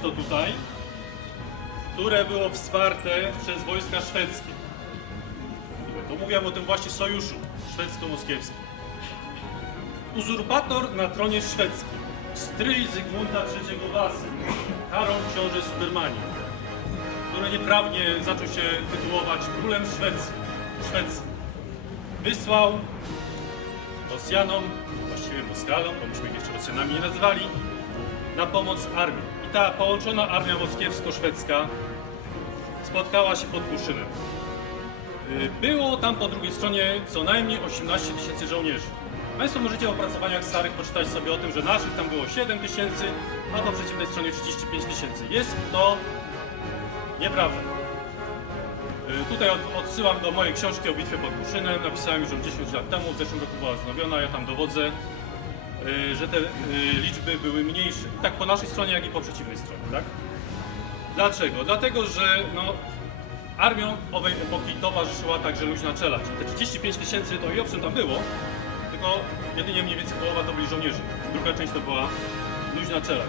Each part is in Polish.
miasto tutaj, które było wsparte przez wojska szwedzkie. To mówiłem o tym właśnie sojuszu szwedzko-moskiewskim. Uzurpator na tronie szwedzkim, stryj Zygmunta III Wazy, Karol książę Supermanii, który nieprawnie zaczął się tytułować królem Szwecji, Szwecji, wysłał Rosjanom, właściwie Moskalom, bo myśmy ich jeszcze Rosjanami nie nazywali, na pomoc armii. I ta połączona armia moskiewsko-szwedzka spotkała się pod Kuszynem. Y, Było tam po drugiej stronie co najmniej 18 tysięcy żołnierzy. Państwo możecie w opracowaniach starych poczytać sobie o tym, że naszych tam było 7 tysięcy, a po przeciwnej stronie 35 tysięcy. Jest to nieprawda. Y, Tutaj od, odsyłam do mojej książki o bitwie pod Kuszynem. Napisałem już ją 10 lat temu, w zeszłym roku była wznowiona, ja tam dowodzę, że te y, liczby były mniejsze. Tak po naszej stronie, jak i po przeciwnej stronie, tak? Dlaczego? Dlatego, że no, armią owej epoki towarzyszyła także luźna czelać. Te 35 tysięcy to i owszem tam było, tylko jedynie mniej więcej połowa to byli żołnierze. Druga część to była luźna czelać.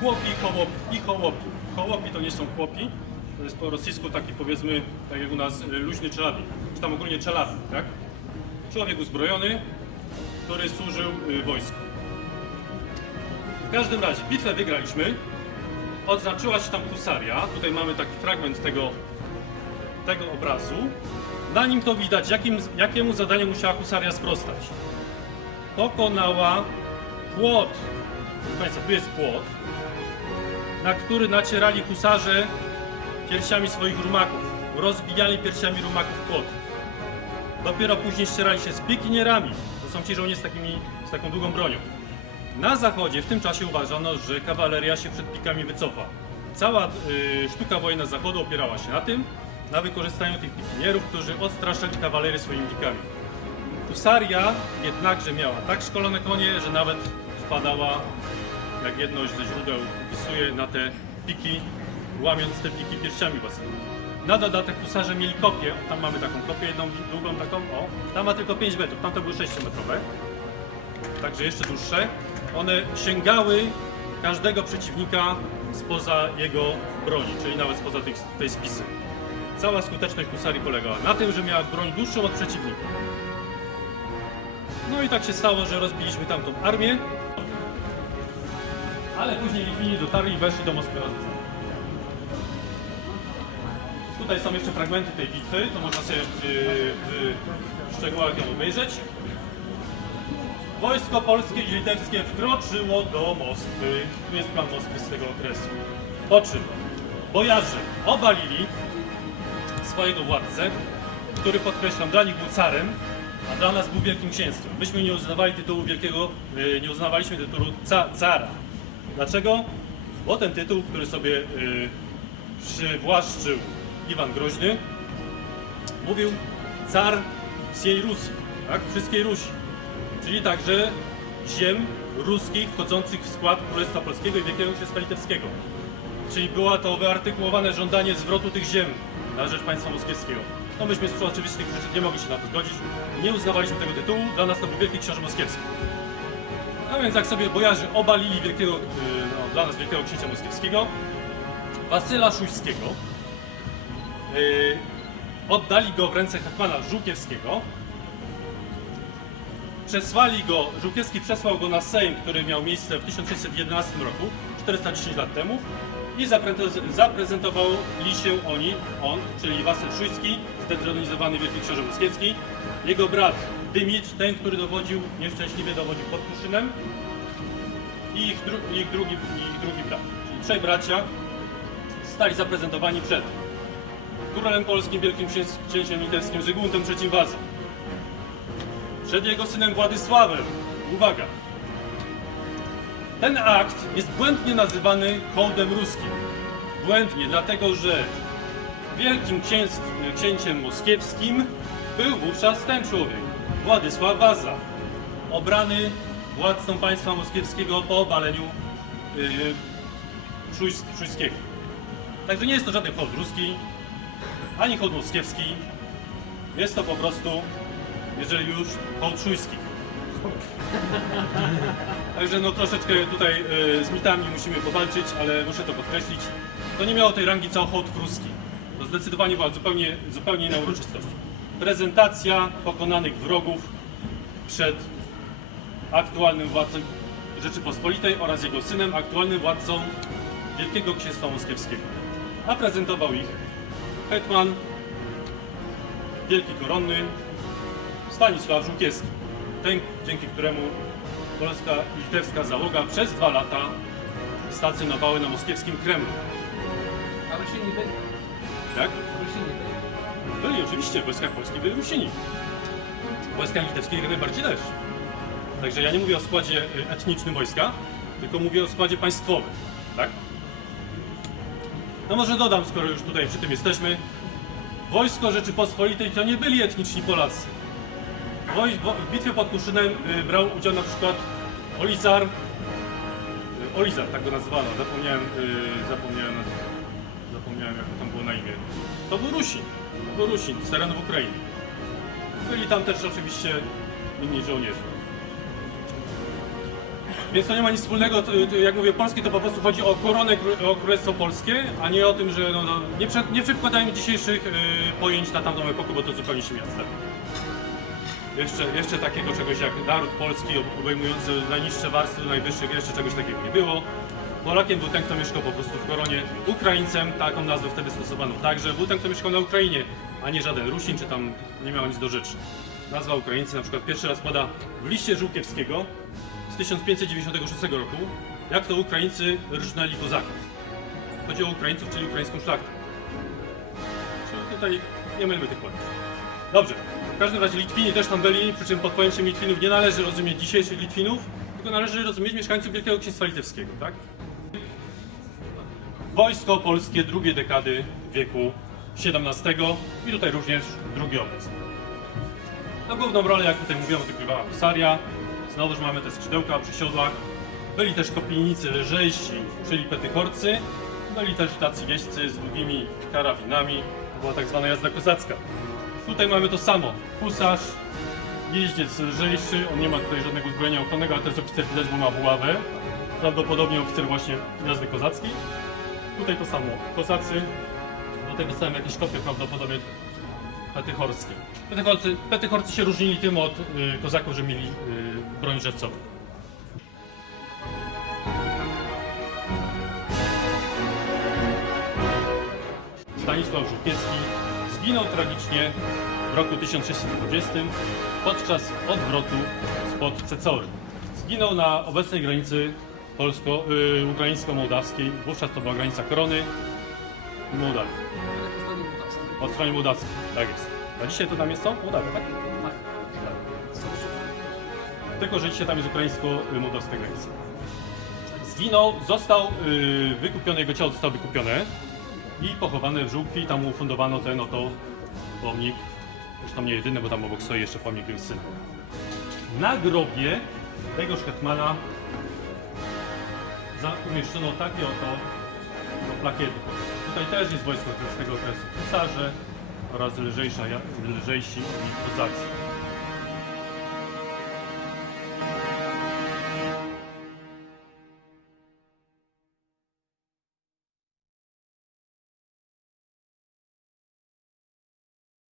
Chłopi, hołopi i hołopi. Hołopi to nie są chłopi, to jest po rosyjsku taki powiedzmy, tak jak u nas y, luźny czeladnik, czy tam ogólnie czeladnik, tak? Człowiek uzbrojony, który służył y, wojsku. W każdym razie, bitwę wygraliśmy, odznaczyła się tam husaria. Tutaj mamy taki fragment tego, tego obrazu. Na nim to widać, jakim, jakiemu zadaniu musiała husaria sprostać. Pokonała płot. Proszę Państwa, tu jest płot, na który nacierali husarze piersiami swoich rumaków. Rozbijali piersiami rumaków płot. Dopiero później ścierali się z pikinierami. Są ci żołnierze z, takimi, z taką długą bronią. Na zachodzie w tym czasie uważano, że kawaleria się przed pikami wycofa. Cała y, sztuka wojenna zachodu opierała się na tym, na wykorzystaniu tych pikinierów, którzy odstraszali kawalerię swoimi pikami. Husaria jednakże miała tak szkolone konie, że nawet wpadała, jak jedność ze źródeł opisuje, na te piki, łamiąc te piki piersiami własnymi. Na dodatek husarze mieli kopię, tam mamy taką kopię, jedną długą taką, o, tam ma tylko 5 metrów, tam to były 6-metrowe także jeszcze dłuższe, one sięgały każdego przeciwnika spoza jego broni, czyli nawet spoza tej, tej spisy. Cała skuteczność husarii polegała na tym, że miała broń dłuższą od przeciwnika. No i tak się stało, że rozbiliśmy tamtą armię, ale później Litwini dotarli i weszli do Moskwy. Tutaj są jeszcze fragmenty tej bitwy, to można sobie w, w szczegółach ją obejrzeć. Wojsko polskie i litewskie wkroczyło do Moskwy. Tu jest plan Moskwy z tego okresu. Po czym bojarzy obalili swojego władcę, który podkreślam, dla nich był carem, a dla nas był wielkim księstwem. Myśmy nie uznawali tytułu wielkiego, y, nie uznawaliśmy tytułu ca cara. Dlaczego? Bo ten tytuł, który sobie y, przywłaszczył Iwan Groźny, mówił car wsiej Rusi, tak? Wszystkiej Rusi, czyli także ziem ruskich wchodzących w skład Królestwa Polskiego i Wielkiego Księstwa Litewskiego. Czyli było to wyartykułowane żądanie zwrotu tych ziem na rzecz państwa moskiewskiego. No myśmy z oczywistych rzeczy nie mogli się na to zgodzić, nie uznawaliśmy tego tytułu, dla nas to był Wielki Książę Moskiewski. A więc jak sobie bojarzy obalili wielkiego, y, no, dla nas Wielkiego Księcia Moskiewskiego, Wasyla Szujskiego, oddali go w ręce hetmana Żółkiewskiego, przesłali go, Żółkiewski przesłał go na Sejm, który miał miejsce w 1611 roku, 410 lat temu i zaprezent- zaprezentowali się oni, on, czyli Wasyl Szujski, zdetronizowany Wielki Książę Moskiewski, jego brat Dymitr, ten, który dowodził, nieszczęśliwie dowodził pod Kuszynem i ich, dru- ich, drugi, ich drugi brat. Czyli trzej bracia stali zaprezentowani przed królem polskim, wielkim księciem litewskim Zygmuntem III Wazą przed jego synem Władysławem. Uwaga! Ten akt jest błędnie nazywany hołdem ruskim. Błędnie, dlatego że wielkim księciem moskiewskim był wówczas ten człowiek, Władysław Waza, obrany władcą państwa moskiewskiego po obaleniu yy. Także nie jest to żaden hołd ruski, ani hołd moskiewski. Jest to po prostu jeżeli już hołd szujski. Także no troszeczkę tutaj e, z mitami musimy powalczyć, ale muszę to podkreślić. To nie miało tej rangi co hołd pruski. To zdecydowanie była zupełnie, zupełnie inna uroczystość. Prezentacja pokonanych wrogów przed aktualnym władcą Rzeczypospolitej oraz jego synem, aktualnym władcą Wielkiego Księstwa Moskiewskiego. A prezentował ich hetman Wielki Koronny Stanisław Żółkiewski. Ten, dzięki któremu polska i litewska załoga przez dwa lata stacjonowały na moskiewskim Kremlu. A Rusini byli? Tak? Rusini byli? Byli oczywiście, w wojskach polskich byli Rusini. W wojskach litewskich jak najbardziej też. Także ja nie mówię o składzie y, etnicznym wojska, tylko mówię o składzie państwowym. Tak? No może dodam, skoro już tutaj przy tym jesteśmy. Wojsko Rzeczypospolitej to nie byli etniczni Polacy. Woj, wo, w bitwie pod Kuszynem y, brał udział na przykład Olizar. Y, Olizar, tak go nazywano, zapomniałem, y, zapomniałem, zapomniałem jak to tam było na imię. To był Rusin, to był Rusin z terenów Ukrainy. Byli tam też oczywiście inni żołnierze. Więc to nie ma nic wspólnego, jak mówię polskie, to po prostu chodzi o koronę, o Królestwo Polskie, a nie o tym, że no, no, nie, prze, nie dzisiejszych y, pojęć na tamtą epokę, bo to zupełnie się miasta. Jeszcze, jeszcze takiego czegoś jak naród polski obejmujący najniższe warstwy najwyższych, jeszcze czegoś takiego nie było. Polakiem był ten, kto mieszkał po prostu w koronie. Ukraińcem, taką nazwę wtedy stosowano także, był ten, kto mieszkał na Ukrainie, a nie żaden Rusin, czy tam nie miał nic do rzeczy. Nazwa Ukraińcy na przykład pierwszy raz pada w liście Żółkiewskiego z 1596 roku, jak to Ukraińcy rżnęli kozaków. Chodzi o Ukraińców, czyli ukraińską szlachtę. Czyli tutaj nie mylmy tych pojęć. Dobrze, w każdym razie Litwini też tam byli, przy czym pod pojęciem Litwinów nie należy rozumieć dzisiejszych Litwinów, tylko należy rozumieć mieszkańców Wielkiego Księstwa Litewskiego, tak? Wojsko polskie drugiej dekady wieku XVII i tutaj również drugi obraz. No główną rolę, jak tutaj mówiłem, odgrywała husaria. Znowuż mamy te skrzydełka przy siodłach. Byli też kopijnicy lżejsi, czyli petychorcy. Byli też tacy jeźdźcy z długimi karabinami. To była tak zwana jazda kozacka. Tutaj mamy to samo. Husarz, jeździec lżejszy. On nie ma tutaj żadnego uzbrojenia ochronnego, ale to jest oficer widać, bo ma buławę. Prawdopodobnie oficer właśnie jazdy kozackiej. Tutaj to samo. Kozacy. Do tego samego jakieś kopie prawdopodobnie petychorskie. Petychorcy, petychorcy się różnili tym od y, kozaków, że mieli y, broń żywcową. Stanisław Żółkiewski zginął tragicznie w roku 1620 podczas odwrotu spod Cecory. Zginął na obecnej granicy polsko, y. Wówczas to była granica Korony i Mołdawii. Po stronie mołdawskiej, tak jest. A dzisiaj to tam jest co? Mołdawia, tak? Tak. Tylko, że dzisiaj tam jest ukraińsko-mołdawska granica. Zginął, został yy, wykupiony, jego ciało zostało wykupione i pochowane w Żółkwi. Tam ufundowano ten oto pomnik. Zresztą nie jedyny, bo tam obok stoi jeszcze pomnik jego syna. Na grobie tegoż hetmana umieszczono takie oto no, plakiety. Tutaj też jest wojsko z tego okresu. Husarze oraz lżejsza, lżejsi i kozacy.